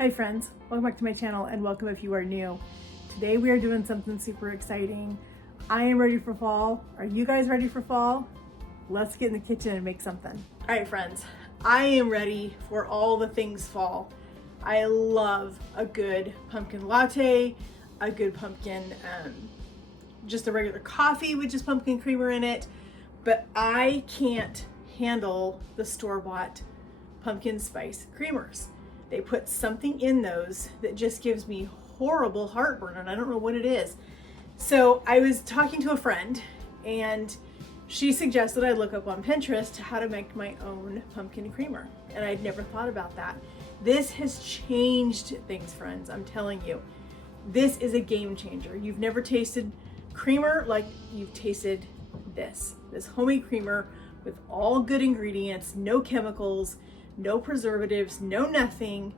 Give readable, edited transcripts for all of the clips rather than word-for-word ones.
Hi friends, welcome back to my channel and welcome if you are new. Today we are doing something super exciting. I am ready for fall. Are you guys ready for fall? Let's get in the kitchen and make something. All right friends, I am ready for all the things fall. I love a good pumpkin latte, a good pumpkin, just a regular coffee with just pumpkin creamer in it, but I can't handle the store-bought pumpkin spice creamers. They put something in those that just gives me horrible heartburn, and I don't know what it is. So I was talking to a friend and she suggested I look up on Pinterest how to make my own pumpkin creamer. And I'd never thought about that. This has changed things, friends. I'm telling you, this is a game changer. You've never tasted creamer like you've tasted this homemade creamer with all good ingredients, no chemicals, no preservatives, no nothing,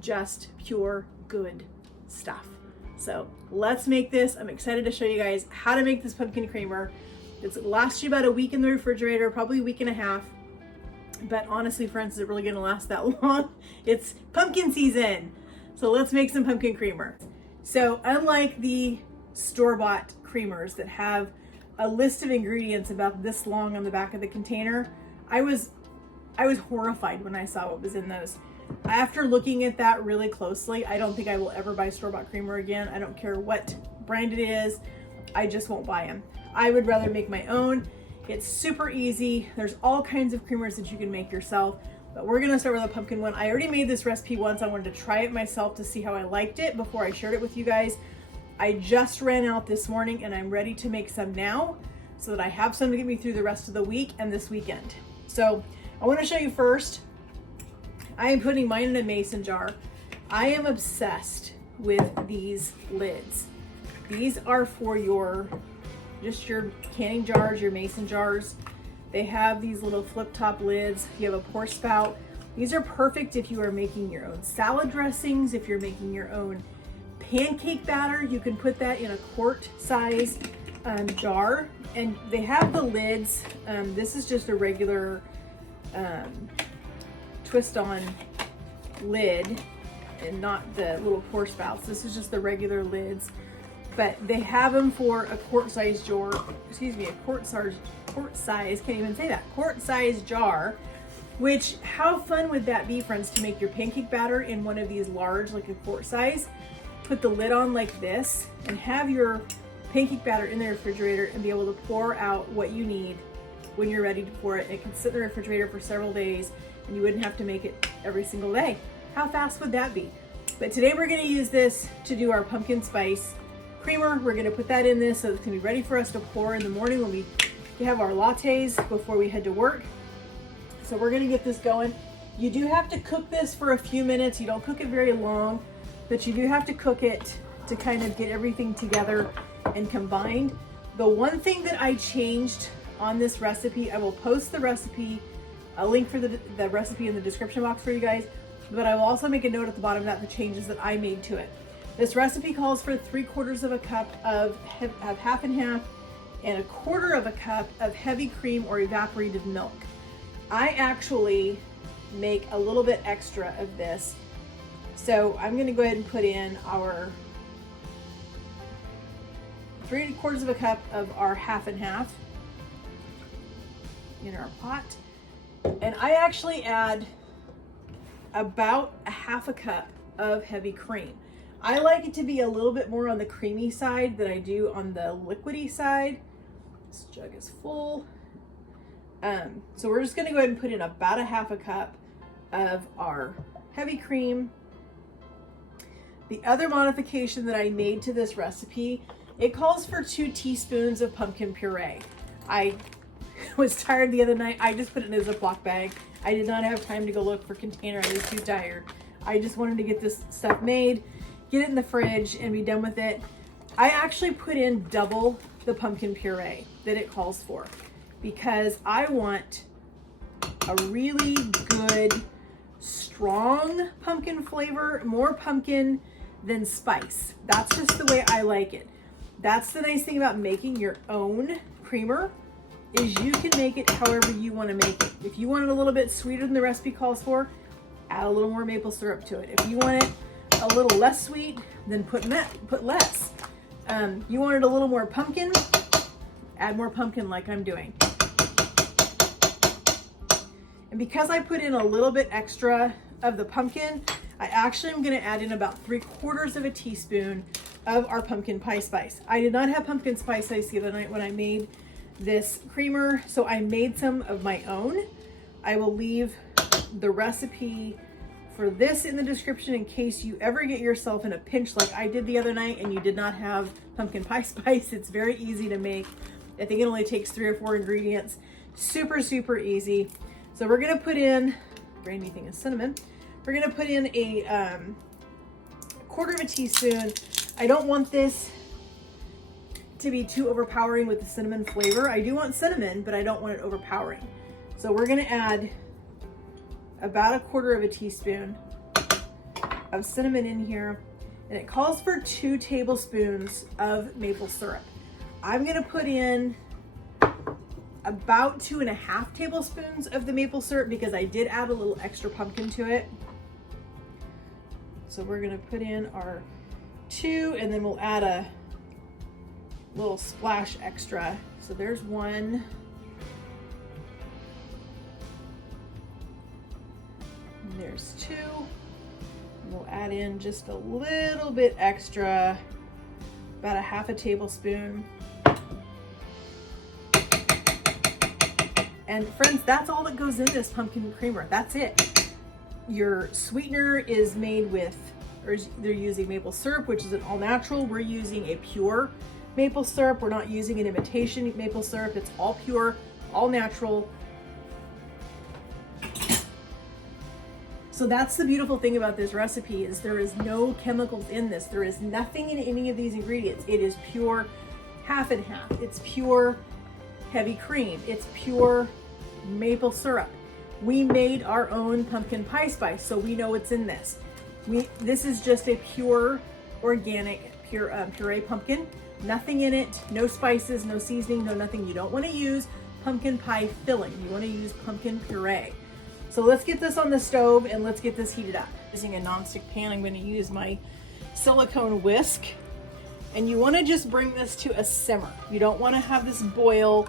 just pure good stuff. So let's make this. I'm excited to show you guys how to make this pumpkin creamer. It lasts you about a week in the refrigerator, probably a week and a half. But honestly, friends, is it really gonna last that long? It's pumpkin season. So let's make some pumpkin creamer. So unlike the store-bought creamers that have a list of ingredients about this long on the back of the container, I was horrified when I saw what was in those. After looking at that really closely, I don't think I will ever buy store-bought creamer again. I don't care what brand it is. I just won't buy them. I would rather make my own. It's super easy. There's all kinds of creamers that you can make yourself, but we're gonna start with a pumpkin one. I already made this recipe once. I wanted to try it myself to see how I liked it before I shared it with you guys. I just ran out this morning and I'm ready to make some now so that I have some to get me through the rest of the week and this weekend. So I want to show you first, I am putting mine in a mason jar. I am obsessed with these lids. These are for just your canning jars, your mason jars. They have these little flip top lids. You have a pour spout. These are perfect if you are making your own salad dressings, if you're making your own pancake batter. You can put that in a quart size jar, and they have the lids. This is just a regular twist on lid and not the little pour spouts. This is just the regular lids, but they have them for a quart size jar, quart size jar, which how fun would that be, friends, to make your pancake batter in one of these large, like a quart size, put the lid on like this and have your pancake batter in the refrigerator and be able to pour out what you need when you're ready to pour it. It can sit in the refrigerator for several days and you wouldn't have to make it every single day. How fast would that be? But today we're gonna use this to do our pumpkin spice creamer. We're gonna put that in this so it's gonna be ready for us to pour in the morning when we have our lattes before we head to work. So we're gonna get this going. You do have to cook this for a few minutes. You don't cook it very long, but you do have to cook it to kind of get everything together and combined. The one thing that I changed on this recipe, I will post the recipe, a link for the recipe in the description box for you guys, but I will also make a note at the bottom of that, the changes that I made to it. This recipe calls for 3/4 of a cup of half and half and 1/4 of a cup of heavy cream or evaporated milk. I actually make a little bit extra of this. So I'm gonna go ahead and put in our 3/4 of a cup of our half and half in our pot. And I actually add about a half a cup of heavy cream. I like it to be a little bit more on the creamy side than I do on the liquidy side. This jug is full. So we're just gonna go ahead and put in about a half a cup of our heavy cream. The other modification that I made to this recipe, it calls for 2 teaspoons of pumpkin puree. I was tired the other night. I just put it in a Ziploc bag. I did not have time to go look for container. I was too tired. I just wanted to get this stuff made, get it in the fridge and be done with it. I actually put in double the pumpkin puree that it calls for because I want a really good, strong pumpkin flavor, more pumpkin than spice. That's just the way I like it. That's the nice thing about making your own creamer, is you can make it however you want to make it. If you want it a little bit sweeter than the recipe calls for, add a little more maple syrup to it. If you want it a little less sweet, then put less. You want it a little more pumpkin, add more pumpkin like I'm doing. And because I put in a little bit extra of the pumpkin, I actually am gonna add in about 3/4 of a teaspoon of our pumpkin pie spice. I did not have pumpkin spice the other night when I made this creamer, so I made some of my own. I will leave the recipe for this in the description in case you ever get yourself in a pinch like I did the other night and you did not have pumpkin pie spice. It's very easy to make. I think it only takes 3 or 4 ingredients. Super, super easy. So we're gonna put in, Brandy thing is cinnamon. We're gonna put in a 1/4 of a teaspoon. I don't want this to be too overpowering with the cinnamon flavor. I do want cinnamon, but I don't want it overpowering. So we're gonna add about 1/4 of a teaspoon of cinnamon in here, and it calls for 2 tablespoons of maple syrup. I'm gonna put in about 2.5 tablespoons of the maple syrup because I did add a little extra pumpkin to it. So we're gonna put in our 2, and then we'll add a little splash extra. So there's 1. And there's 2. And we'll add in just a little bit extra, about 1/2 tablespoon. And friends, that's all that goes in this pumpkin creamer. That's it. Your sweetener is made with, or they're using maple syrup, which is an all natural. We're using a pure maple syrup. We're not using an imitation maple syrup. It's all pure, all natural. So that's the beautiful thing about this recipe is there is no chemicals in this. There is nothing in any of these ingredients. It is pure half and half. It's pure heavy cream. It's pure maple syrup. We made our own pumpkin pie spice, so we know what's in this. This is just a pure organic puree pumpkin. Nothing in it, no spices, no seasoning, no nothing. You don't want to use pumpkin pie filling. You want to use pumpkin puree. So let's get this on the stove and let's get this heated up. Using a nonstick pan, I'm going to use my silicone whisk. And you want to just bring this to a simmer. You don't want to have this boil.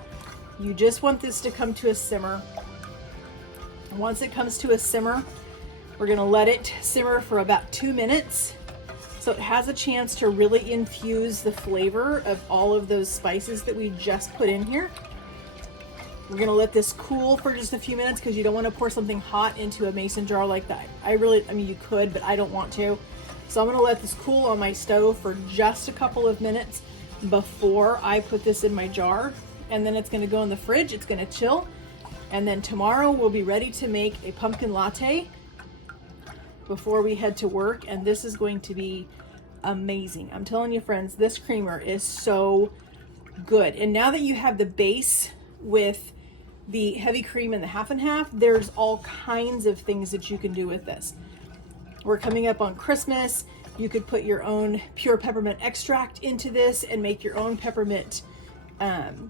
You just want this to come to a simmer. And once it comes to a simmer, we're going to let it simmer for about 2 minutes so it has a chance to really infuse the flavor of all of those spices that we just put in here. We're going to let this cool for just a few minutes because you don't want to pour something hot into a mason jar like that. I mean, you could, but I don't want to. So I'm going to let this cool on my stove for just a couple of minutes before I put this in my jar. And then it's going to go in the fridge. It's going to chill. And then tomorrow we'll be ready to make a pumpkin latte before we head to work. And this is going to be amazing. I'm telling you, friends, this creamer is so good. And now that you have the base with the heavy cream and the half and half, there's all kinds of things that you can do with this. We're coming up on Christmas. You could put your own pure peppermint extract into this and make your own peppermint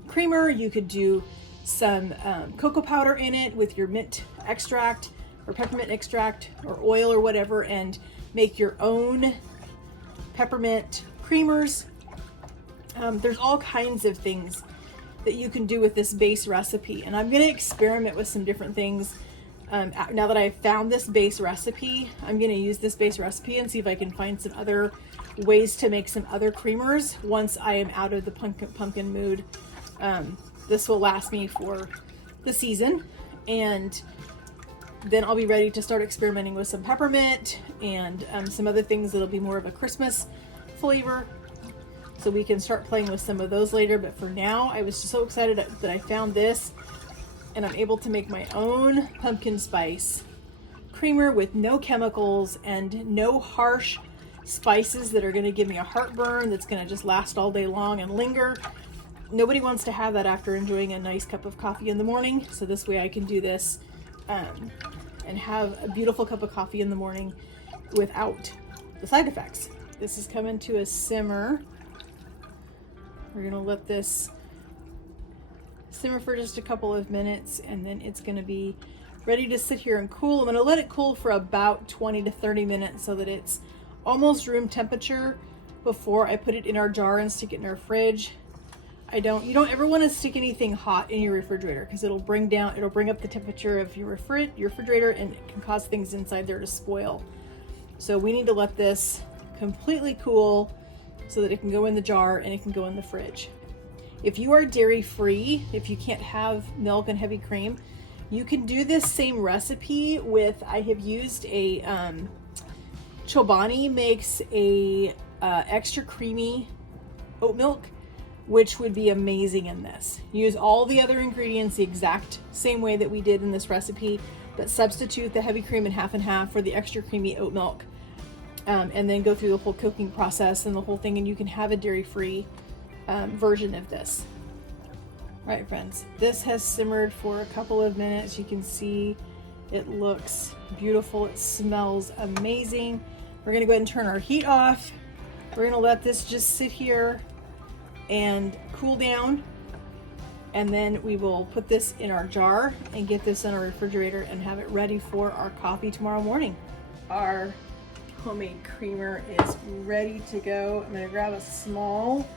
creamer. You could do some cocoa powder in it with your mint extract or peppermint extract or oil or whatever and make your own peppermint creamers. There's all kinds of things that you can do with this base recipe, and I'm going to experiment with some different things. Now that I've found this base recipe, I'm going to use this base recipe and see if I can find some other ways to make some other creamers once I am out of the pumpkin mood. This will last me for the season, and then I'll be ready to start experimenting with some peppermint and some other things that'll be more of a Christmas flavor. So we can start playing with some of those later. But for now, I was just so excited that I found this and I'm able to make my own pumpkin spice creamer with no chemicals and no harsh spices that are going to give me a heartburn that's going to just last all day long and linger. Nobody wants to have that after enjoying a nice cup of coffee in the morning. So this way I can do this and have a beautiful cup of coffee in the morning without the side effects. This is coming to a simmer. We're going to let this simmer for just a couple of minutes, and then it's going to be ready to sit here and cool. I'm gonna let it cool for about 20 to 30 minutes so that it's almost room temperature before I put it in our jar and stick it in our fridge. You don't ever want to stick anything hot in your refrigerator because it'll bring up the temperature of your refrigerator, and it can cause things inside there to spoil. So we need to let this completely cool so that it can go in the jar and it can go in the fridge. If you are dairy free, if you can't have milk and heavy cream, you can do this same recipe with, I have used a, Chobani makes a extra creamy oat milk, which would be amazing in this. Use all the other ingredients the exact same way that we did in this recipe, but substitute the heavy cream in half for the extra creamy oat milk, and then go through the whole cooking process and the whole thing, and you can have a dairy-free version of this. All right, friends, this has simmered for a couple of minutes. You can see it looks beautiful. It smells amazing. We're gonna go ahead and turn our heat off. We're gonna let this just sit here and cool down, and then we will put this in our jar and get this in our refrigerator and have it ready for our coffee tomorrow morning. Our homemade creamer is ready to go. I'm gonna grab a small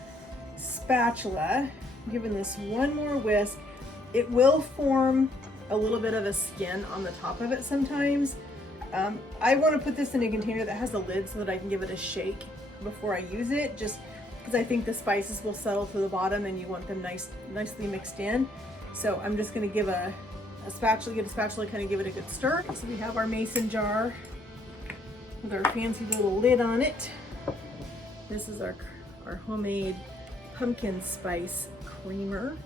spatula, giving this one more whisk. It will form a little bit of a skin on the top of it sometimes. I want to put this in a container that has a lid so that I can give it a shake before I use it, just because I think the spices will settle to the bottom and you want them nicely mixed in. So I'm just going to give a spatula, kind of give it a good stir. So we have our mason jar with our fancy little lid on it. This is our homemade pumpkin spice creamer.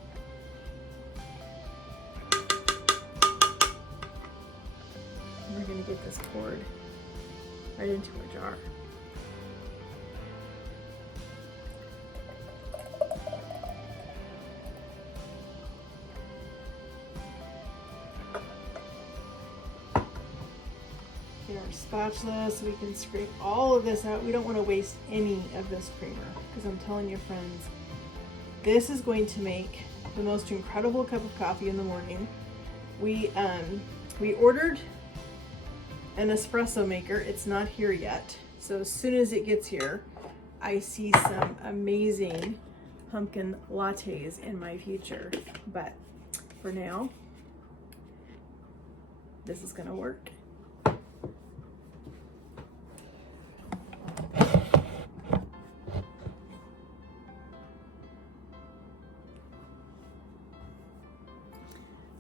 We're going to get this poured right into a jar. Get our spatula so we can scrape all of this out. We don't want to waste any of this creamer because I'm telling you, friends, this is going to make the most incredible cup of coffee in the morning. We ordered an espresso maker. It's not here yet. So as soon as it gets here, I see some amazing pumpkin lattes in my future. But for now, this is gonna work.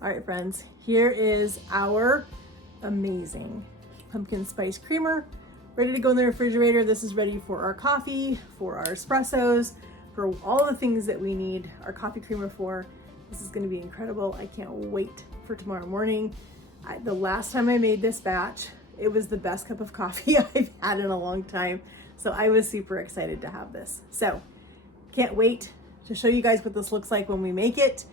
All right, friends, here is our amazing pumpkin spice creamer ready to go in the refrigerator. This is ready for our coffee, for our espressos, for all the things that we need our coffee creamer for. This is going to be incredible. I can't wait for tomorrow morning. The last time I made this batch, it was the best cup of coffee I've had in a long time. So I was super excited to have this. So can't wait to show you guys what this looks like when we make it.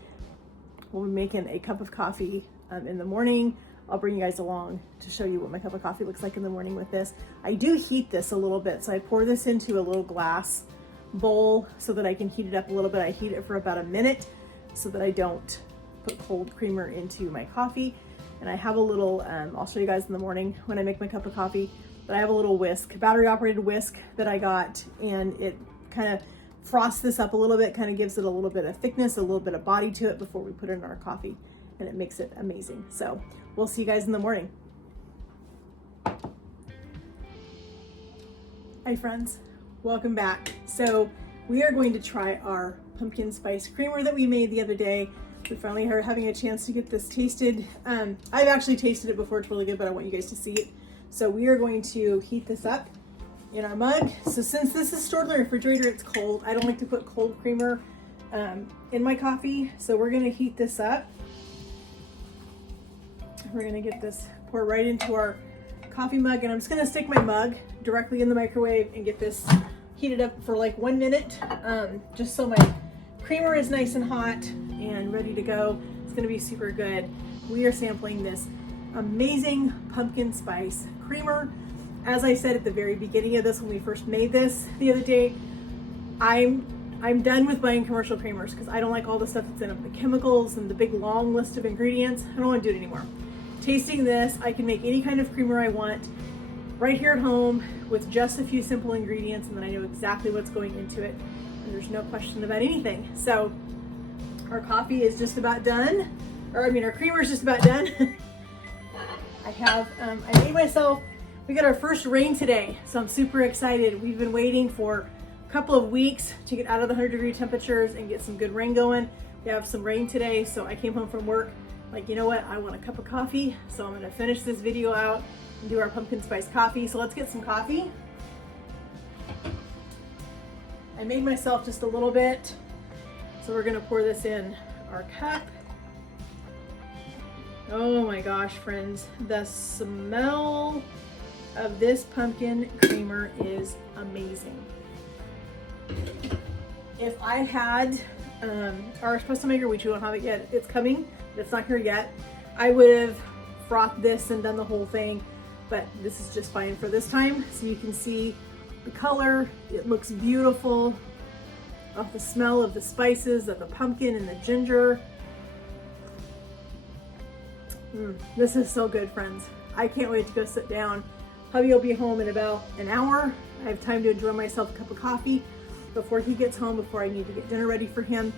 We'll be making a cup of coffee in the morning. I'll bring you guys along to show you what my cup of coffee looks like in the morning with this. I do heat this a little bit. So I pour this into a little glass bowl so that I can heat it up a little bit. I heat it for about a minute so that I don't put cold creamer into my coffee. And I have a little, I'll show you guys in the morning when I make my cup of coffee, but I have a little whisk, battery operated whisk that I got, and it kind of frosts this up a little bit, kind of gives it a little bit of thickness, a little bit of body to it before we put it in our coffee, and it makes it amazing. So we'll see you guys in the morning. Hi friends, welcome back. So we are going to try our pumpkin spice creamer that we made the other day. We finally are having a chance to get this tasted. I've actually tasted it before, it's really good, but I want you guys to see it. So we are going to heat this up in our mug. So since this is stored in the refrigerator, it's cold. I don't like to put cold creamer in my coffee. So we're gonna heat this up. We're gonna get this poured right into our coffee mug, and I'm just gonna stick my mug directly in the microwave and get this heated up for like 1 minute, just so my creamer is nice and hot and ready to go. It's gonna be super good. We are sampling this amazing pumpkin spice creamer. As I said at the very beginning of this, when we first made this the other day, I'm done with buying commercial creamers because I don't like all the stuff that's in them, the chemicals and the big long list of ingredients. I don't want to do it anymore. tasting this, I can make any kind of creamer I want right here at home with just a few simple ingredients, and then I know exactly what's going into it, and there's no question about anything. So our coffee is just about done, or I mean our creamer is just about done. I made myself, we got our first rain today, so I'm super excited. We've been waiting for a couple of weeks to get out of the 100-degree temperatures and get some good rain going. We have some rain today, so I came home from work like, you know what, I want a cup of coffee, so I'm gonna finish this video out and do our pumpkin spice coffee. So let's get some coffee. I made myself just a little bit, so we're gonna pour this in our cup. Oh my gosh, friends, the smell of this pumpkin creamer is amazing. If I had our espresso maker, which we don't have it yet, it's coming, but it's not here yet, I would have frothed this and done the whole thing, but this is just fine for this time. So you can see the color, it looks beautiful. Oh, the smell of the spices, of the pumpkin and the ginger. This is so good, friends. I can't wait to go sit down. Hubby will be home in about an hour. I have time to enjoy myself a cup of coffee before he gets home, before I need to get dinner ready for him.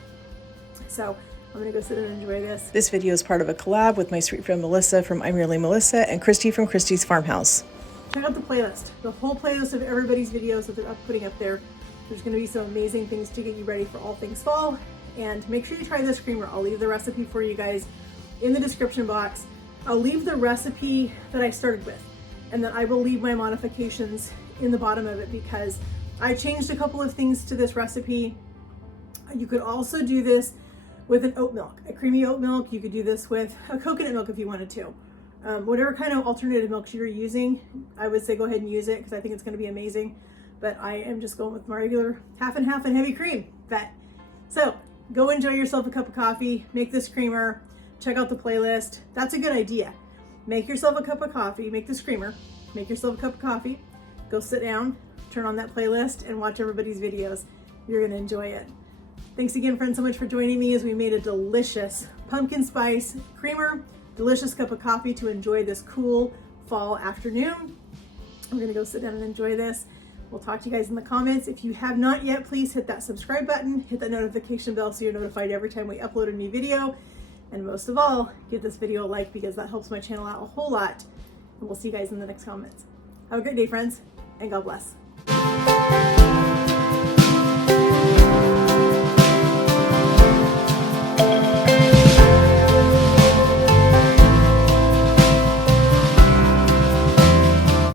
So I'm gonna go sit and enjoy this. This video is part of a collab with my sweet friend Melissa from I'm Really Melissa and Kristy from Kristy's Farmhouse. Check out the playlist, the whole playlist of everybody's videos that they're putting up there. There's gonna be some amazing things to get you ready for all things fall. And make sure you try this creamer. I'll leave the recipe for you guys in the description box. I'll leave the recipe that I started with, and then I will leave my modifications in the bottom of it because I changed a couple of things to this recipe. You could also do this with an oat milk, a creamy oat milk. You could do this with a coconut milk if you wanted to. Whatever kind of alternative milks you're using, I would say go ahead and use it because I think it's going to be amazing. But I am just going with my regular half and half and heavy cream. So go enjoy yourself a cup of coffee, make this creamer, check out the playlist. That's a good idea. Make yourself a cup of coffee, make this creamer, make yourself a cup of coffee, go sit down, turn on that playlist and watch everybody's videos. You're gonna enjoy it. Thanks again, friends, so much for joining me as we made a delicious pumpkin spice creamer, delicious cup of coffee to enjoy this cool fall afternoon. I'm gonna go sit down and enjoy this. We'll talk to you guys in the comments. If you have not yet, please hit that subscribe button, hit that notification bell so you're notified every time we upload a new video. And most of all, give this video a like because that helps my channel out a whole lot. And we'll see you guys in the next comments. Have a great day, friends, and God bless.